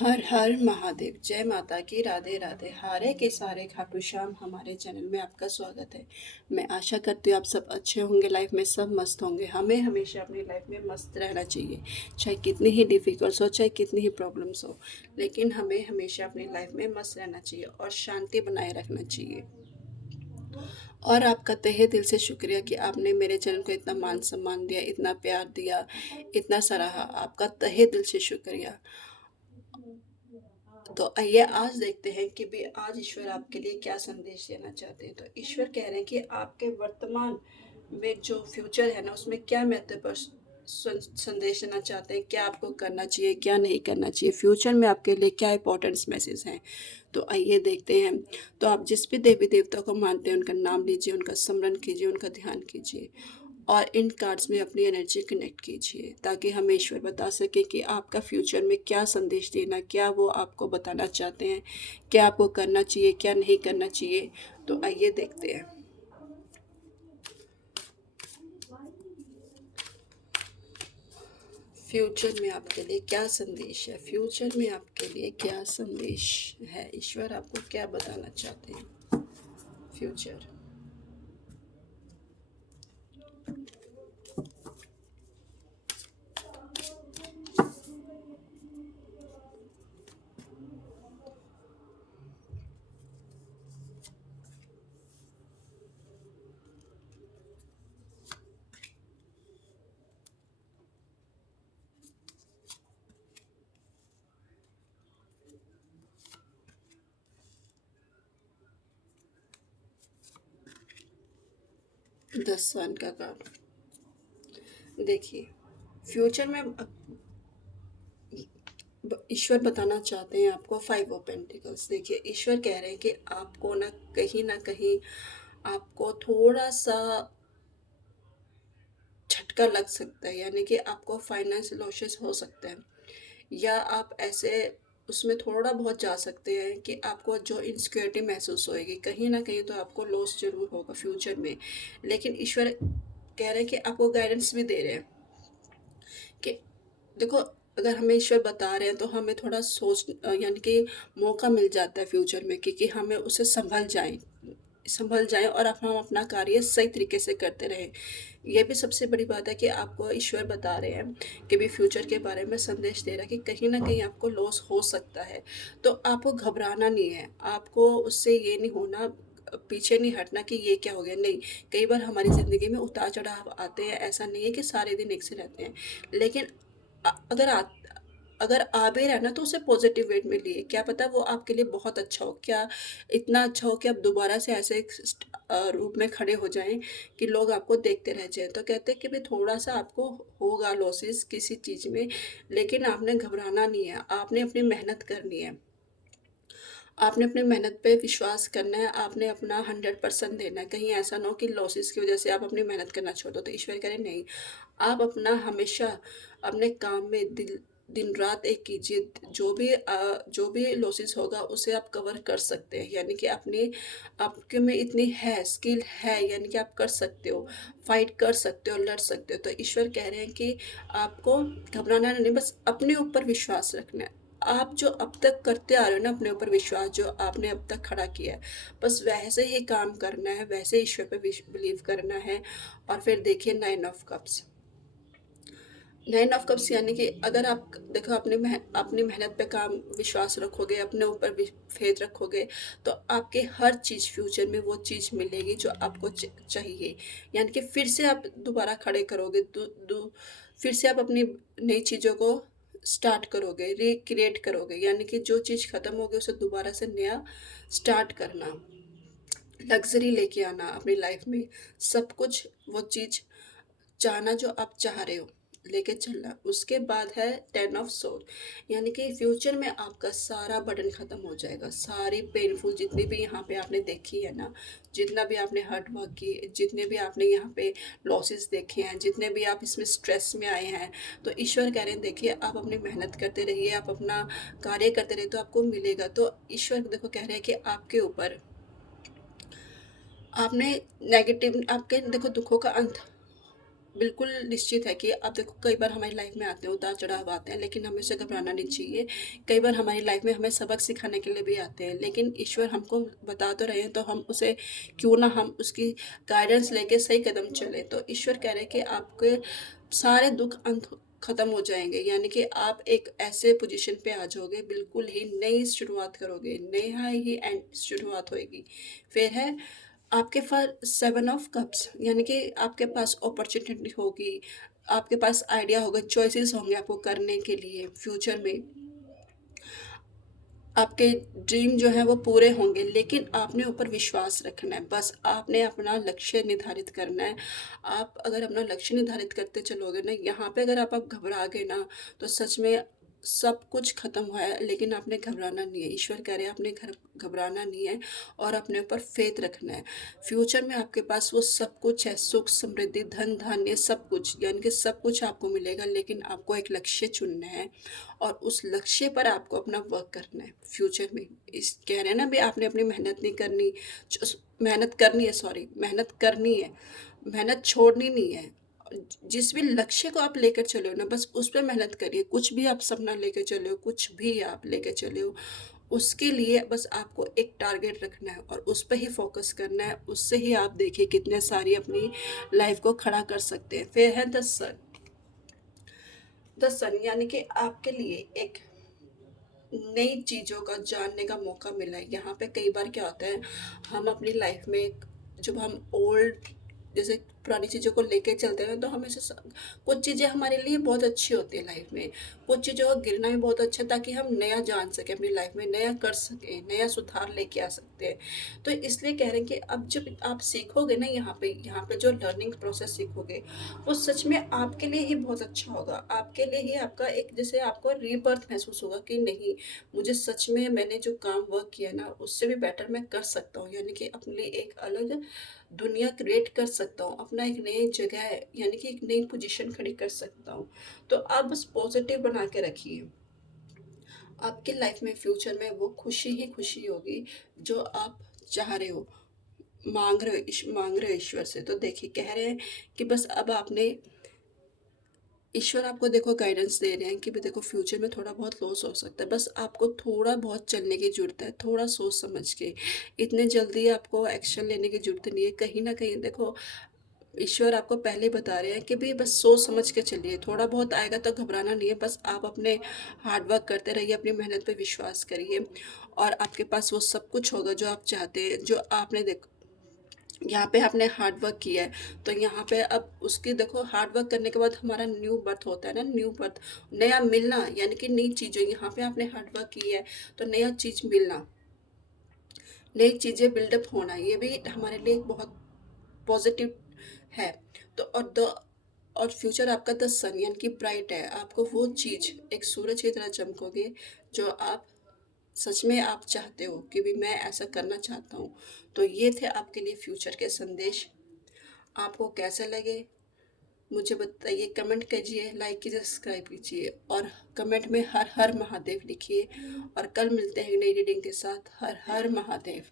हर हर महादेव। जय माता की। राधे राधे। हारे के सारे खाटू श्याम हमारे चैनल में आपका स्वागत है। मैं आशा करती हूँ आप सब अच्छे होंगे, लाइफ में सब मस्त होंगे। हमें हमेशा अपनी लाइफ में मस्त रहना चाहिए, चाहे कितनी ही डिफ़िकल्ट्स हो, चाहे कितनी ही प्रॉब्लम्स हो, लेकिन हमें हमेशा अपनी लाइफ में मस्त रहना चाहिए और शांति बनाए रखना चाहिए। और आपका तहे दिल से शुक्रिया कि आपने मेरे चैनल को इतना मान सम्मान दिया, इतना प्यार दिया, इतना सराहा। आपका तहे दिल से शुक्रिया। तो आइए आज देखते हैं कि भी आज ईश्वर आपके लिए क्या संदेश देना चाहते हैं। तो ईश्वर कह रहे हैं कि आपके वर्तमान में जो फ्यूचर है ना, उसमें क्या महत्वपूर्ण संदेश देना चाहते हैं, क्या आपको करना चाहिए, क्या नहीं करना चाहिए, फ्यूचर में आपके लिए क्या इंपॉर्टेंस मैसेज हैं। तो आइए देखते हैं। तो आप जिस भी देवी देवता को मानते हैं उनका नाम लीजिए, उनका स्मरण कीजिए, उनका ध्यान कीजिए और इन कार्ड्स में अपनी एनर्जी कनेक्ट कीजिए, ताकि हमें ईश्वर बता सके कि आपका फ्यूचर में क्या संदेश देना, क्या वो आपको बताना चाहते हैं, क्या आपको करना चाहिए, क्या नहीं करना चाहिए। तो आइए देखते हैं। फ्यूचर में आपके लिए क्या संदेश है, फ्यूचर में आपके लिए क्या संदेश है, ईश्वर आपको क्या बताना चाहते हैं। फ्यूचर। 10 साल का कार्ड। देखिए, फ्यूचर में ईश्वर बताना चाहते हैं आपको 5 ऑफ पेंटिकल्स। देखिए, ईश्वर कह रहे हैं कि आपको ना कहीं आपको थोड़ा सा झटका लग सकता है, यानी कि आपको फाइनेंस लॉसेस हो सकते हैं, या आप ऐसे उसमें थोड़ा बहुत जा सकते हैं कि आपको जो इनसिक्योरिटी महसूस होएगी, कहीं ना कहीं तो आपको लॉस जरूर होगा फ्यूचर में। लेकिन ईश्वर कह रहे हैं कि आपको गाइडेंस भी दे रहे हैं कि देखो, अगर हमें ईश्वर बता रहे हैं तो हमें थोड़ा यानी कि मौका मिल जाता है फ्यूचर में कि हमें उसे संभल जाएं और हम अपना कार्य सही तरीके से करते रहें। ये भी सबसे बड़ी बात है कि आपको ईश्वर बता रहे हैं कि भी फ्यूचर के बारे में संदेश दे रहा है कि कहीं ना कहीं आपको लॉस हो सकता है। तो आपको घबराना नहीं है, आपको उससे ये नहीं होना, पीछे नहीं हटना कि ये क्या हो गया, नहीं। कई बार हमारी ज़िंदगी में उतार चढ़ाव आते हैं, ऐसा नहीं है कि सारे दिन एक से रहते हैं। लेकिन अ- अगर आ अगर आ भी रहा है ना, तो उसे पॉजिटिव वे में लिए, क्या पता वो आपके लिए बहुत अच्छा हो, क्या इतना अच्छा हो कि आप दोबारा से ऐसे एक रूप में खड़े हो जाएं कि लोग आपको देखते रह जाएं। तो कहते हैं कि भाई थोड़ा सा आपको होगा लॉसेस किसी चीज़ में, लेकिन आपने घबराना नहीं है, आपने अपनी मेहनत करनी है, आपने अपनी मेहनत पे विश्वास करना है, आपने अपना 100% देना है। कहीं ऐसा ना हो कि लॉसेस की वजह से आप अपनी मेहनत करना छोड़ दो। तो ईश्वर करें नहीं, आप अपना हमेशा अपने काम में दिल दिन रात एक कीजिए। जो भी लॉसेस होगा उसे आप कवर कर सकते हैं, यानी कि अपनी आपके में इतनी है स्किल है, यानी कि आप कर सकते हो, फाइट कर सकते हो, लड़ सकते हो। तो ईश्वर कह रहे हैं कि आपको घबराना नहीं, बस अपने ऊपर विश्वास रखना है। आप जो अब तक करते आ रहे हो ना, अपने ऊपर विश्वास जो आपने अब तक खड़ा किया है, बस वैसे ही काम करना है, वैसे ईश्वर पे बिलीव करना है। और फिर देखिए 9 ऑफ कप्स। 9 ऑफ कप्स यानी कि अगर आप देखो अपनी मेहनत पे काम विश्वास रखोगे, अपने ऊपर फेथ रखोगे, तो आपके हर चीज़ फ्यूचर में वो चीज़ मिलेगी जो आपको चाहिए। यानी कि फिर से आप दोबारा खड़े करोगे, फिर से आप अपनी नई चीज़ों को स्टार्ट करोगे, रिक्रिएट करोगे, यानी कि जो चीज़ ख़त्म होगी उसे दोबारा से नया स्टार्ट करना, लग्ज़री लेके आना अपनी लाइफ में, सब कुछ वो चीज़ चाहना जो आप चाह रहे हो, लेके चलना। उसके बाद है 10 ऑफ सोल, यानी कि फ्यूचर में आपका सारा बर्डन ख़त्म हो जाएगा, सारी पेनफुल जितनी भी यहाँ पे आपने देखी है ना, जितना भी आपने हार्ड वर्क की, जितने भी आपने यहाँ पे लॉसेस देखे हैं, जितने भी आप इसमें स्ट्रेस में आए हैं, तो ईश्वर कह रहे हैं देखिए आप अपनी मेहनत करते रहिए, आप अपना कार्य करते रहिए, तो आपको मिलेगा। तो ईश्वर देखो कह रहे हैं कि आपके ऊपर आपने नेगेटिव, आपके देखो दुखों का अंत बिल्कुल निश्चित है कि अब देखो कई बार हमारी लाइफ में आते हैं, उतार-चढ़ाव आते हैं, लेकिन हमें उससे घबराना नहीं चाहिए। कई बार हमारी लाइफ में हमें सबक सिखाने के लिए भी आते हैं, लेकिन ईश्वर हमको बता तो रहे हैं, तो हम उसे क्यों ना हम उसकी गाइडेंस लेके सही कदम चलें। तो ईश्वर कह रहे हैं कि आपके सारे दुःख अंत खत्म हो जाएँगे, यानी कि आप एक ऐसे पोज़ीशन पे आ जाओगे, बिल्कुल ही नई शुरुआत करोगे, नया ही एंड शुरुआत होएगी। फिर है आपके पास 7 ऑफ कप्स, यानी कि आपके पास अपॉर्च्युनिटी होगी, आपके पास आइडिया होगा, चॉइसेस होंगे आपको करने के लिए फ्यूचर में। आपके ड्रीम जो है वो पूरे होंगे, लेकिन आपने ऊपर विश्वास रखना है। बस आपने अपना लक्ष्य निर्धारित करना है। आप अगर अपना लक्ष्य निर्धारित करते चलोगे ना, यहाँ पे अगर आप घबरा गए ना, तो सच में सब कुछ खत्म हुआ है, लेकिन आपने घबराना नहीं है। ईश्वर कह रहे हैं आपने घबराना नहीं है और अपने ऊपर फेथ रखना है। फ्यूचर में आपके पास वो सब कुछ है, सुख, समृद्धि, धन, धान्य सब कुछ, यानी कि सब कुछ आपको मिलेगा, लेकिन आपको एक लक्ष्य चुनना है और उस लक्ष्य पर आपको अपना वर्क करना है फ्यूचर में। इस कह रहे हैं ना भी आपने अपनी मेहनत नहीं करनी, मेहनत करनी है, सॉरी, मेहनत करनी है, मेहनत छोड़नी नहीं है। जिस भी लक्ष्य को आप लेकर चले हो ना, बस उस पर मेहनत करिए। कुछ भी आप सपना लेकर चले हो, कुछ भी आप लेकर चले हो, उसके लिए बस आपको एक टारगेट रखना है और उस पर ही फोकस करना है। उससे ही आप देखिए कितने सारी अपनी लाइफ को खड़ा कर सकते हैं। फिर है द सन, यानी कि आपके लिए एक नई चीज़ों का जानने का मौका मिला है। यहाँ पे कई बार क्या होता है, हम अपनी लाइफ में जब हम ओल्ड जैसे पुरानी चीज़ों को लेके चलते हैं, तो हमेशा कुछ चीज़ें हमारे लिए बहुत अच्छी होती है लाइफ में, कुछ चीज़ों का गिरना भी बहुत अच्छा है, ताकि हम नया जान सकें अपनी लाइफ में, नया कर सकें, नया सुधार लेके आ सकते हैं। तो इसलिए कह रहे हैं कि अब जब आप सीखोगे ना, यहाँ पे जो लर्निंग प्रोसेस सीखोगे, वो सच में आपके लिए ही बहुत अच्छा होगा। आपके लिए ही आपका एक जैसे आपको रीबर्थ महसूस होगा कि नहीं, मुझे सच में मैंने जो काम वर्क किया ना, उससे भी बेटर मैं कर सकता हूँ, यानी कि अपने लिए एक अलग दुनिया क्रिएट कर सकता हूँ, अपना एक नई जगह है, यानी कि एक नई पोजीशन खड़ी कर सकता हूँ। तो आप बस पॉजिटिव बना के रखिए। आपकी लाइफ में फ्यूचर में वो खुशी ही खुशी होगी जो आप चाह रहे हो, मांग रहे हो ईश्वर से। तो देखिए कह रहे हैं कि बस अब आपने, ईश्वर आपको देखो गाइडेंस दे रहे हैं कि भी देखो फ्यूचर में थोड़ा बहुत लॉस हो सकता है, बस आपको थोड़ा बहुत चलने की ज़रूरत है, थोड़ा सोच समझ के। इतने जल्दी आपको एक्शन लेने की ज़रूरत नहीं है। कहीं न कहीं देखो ईश्वर आपको पहले ही बता रहे हैं कि भई बस सोच समझ के चलिए, थोड़ा बहुत आएगा तो घबराना नहीं है, बस आप अपने हार्ड वर्क करते रहिए, अपनी मेहनत पे विश्वास करिए और आपके पास वो सब कुछ होगा जो आप चाहते हैं, जो आपने देखो यहाँ पे आपने हार्ड वर्क किया है, तो यहाँ पे अब उसकी देखो हार्ड वर्क करने के बाद हमारा न्यू बर्थ होता है ना, न्यू बर्थ, नया मिलना, यानी कि नई चीज़ें, यहाँ पे आपने हार्ड वर्क की है, तो नया चीज़ मिलना, नई चीज़ें बिल्डअप होना, ये भी हमारे लिए एक बहुत पॉजिटिव है। तो और फ्यूचर आपका द सन, यानी कि ब्राइट है, आपको वो चीज़ एक सूरज की तरह चमकोगे जो आप सच में आप चाहते हो कि भी मैं ऐसा करना चाहता हूँ। तो ये थे आपके लिए फ्यूचर के संदेश। आपको कैसे लगे मुझे बताइए, कमेंट कीजिए, लाइक कीजिए, सब्सक्राइब कीजिए और कमेंट में हर हर महादेव लिखिए। और कल मिलते हैं नई रीडिंग के साथ। हर हर महादेव।